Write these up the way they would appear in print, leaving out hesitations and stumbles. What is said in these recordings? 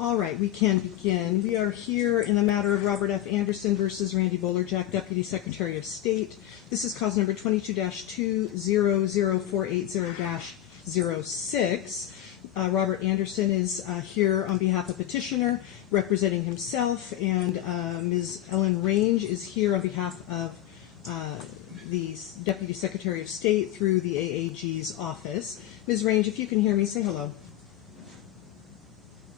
All right, we can begin. We are here in the matter of Robert F. Anderson versus Randy Bolerjack, Deputy Secretary of State. This is cause number 22-200480-06. Robert Anderson is here on behalf of petitioner, representing himself, and Ms. Ellen Range is here on behalf of the Deputy Secretary of State through the AAG's office. Ms. Range, if you can hear me, say hello.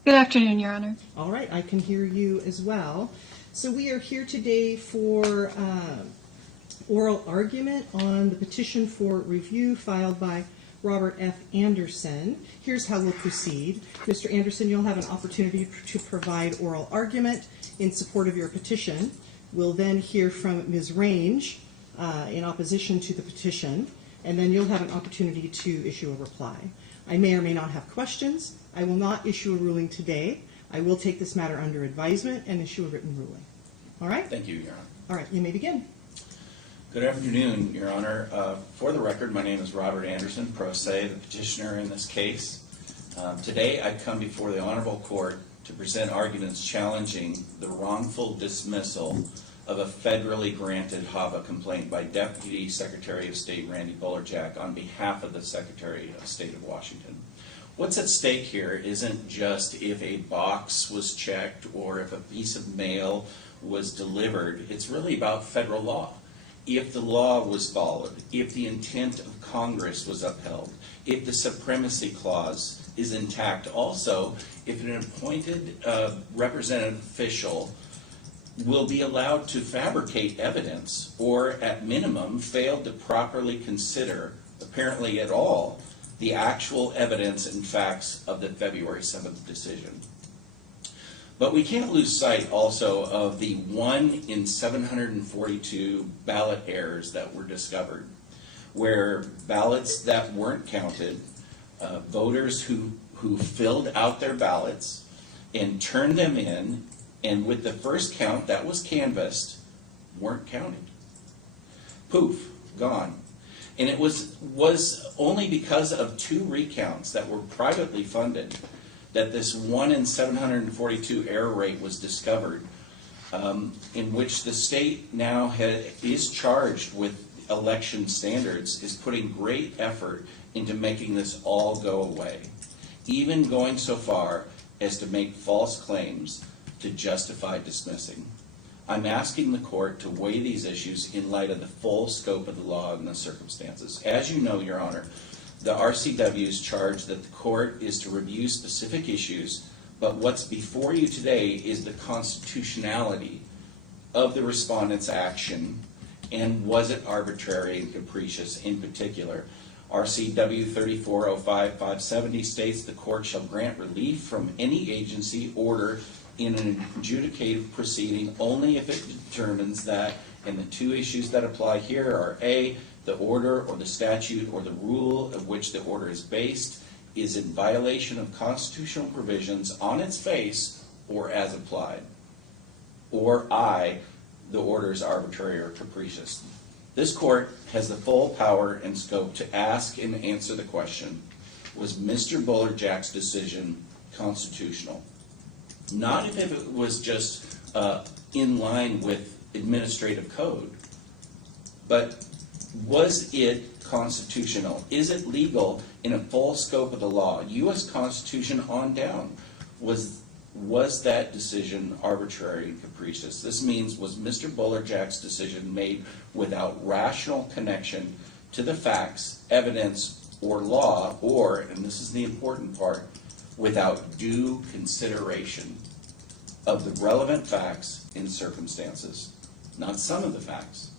Good afternoon, Your Honor. All right, I can hear you as well. So we are here today for oral argument on the petition for review filed by Robert F. Anderson. Here's how we'll proceed. Mr. Anderson, you'll have an opportunity to provide oral argument in support of your petition. We'll then hear from Ms. Range in opposition to the petition, and then you'll have an opportunity to issue a reply. I may or may not have questions. I will not issue a ruling today. I will take this matter under advisement and issue a written ruling. All right? Thank you, Your Honor. All right, you may begin. Good afternoon, Your Honor. For the record, my name is Robert Anderson, pro se, the petitioner in this case. Today, I come before the Honorable Court to present arguments challenging the wrongful dismissal of a federally granted HAVA complaint by Deputy Secretary of State Randy Bolerjack on behalf of the Secretary of State of Washington. What's at stake here isn't just if a box was checked or if a piece of mail was delivered. It's really about federal law. If the law was followed, if the intent of Congress was upheld, if the supremacy clause is intact, also if an appointed representative official will be allowed to fabricate evidence or at minimum fail to properly consider, apparently at all, the actual evidence and facts of the February 7th decision. But we can't lose sight also of the 1 in 742 ballot errors that were discovered, where ballots that weren't counted, voters who filled out their ballots and turned them in, and with the first count that was canvassed, weren't counted. Poof, gone. And it was only because of 2 recounts that were privately funded that this 1 in 742 error rate was discovered, in which the state now is charged with election standards, is putting great effort into making this all go away, even going so far as to make false claims to justify dismissing. I'm asking the court to weigh these issues in light of the full scope of the law and the circumstances. As you know, Your Honor, the RCW's charge that the court is to review specific issues, but what's before you today is the constitutionality of the respondent's action, and was it arbitrary and capricious in particular. RCW 3405-570 states the court shall grant relief from any agency order in an adjudicative proceeding only if it determines that, and the 2 issues that apply here are A, the order or the statute or the rule of which the order is based is in violation of constitutional provisions on its face or as applied, or I, the order is arbitrary or capricious. This court has the full power and scope to ask and answer the question, was Mr. Bolerjack's decision constitutional? Not if it was just in line with administrative code, but was it constitutional? Is it legal in a full scope of the law? U.S. Constitution on down. Was that decision arbitrary and capricious? This means, was Mr. Bolerjack's decision made without rational connection to the facts, evidence, or law, or, and this is the important part, without due consideration of the relevant facts and circumstances, not some of the facts,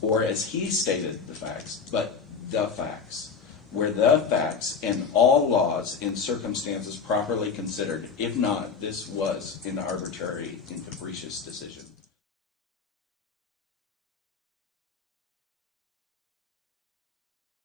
or as he stated the facts, but the facts, where the facts and all laws and circumstances properly considered. If not, this was an arbitrary and capricious decision.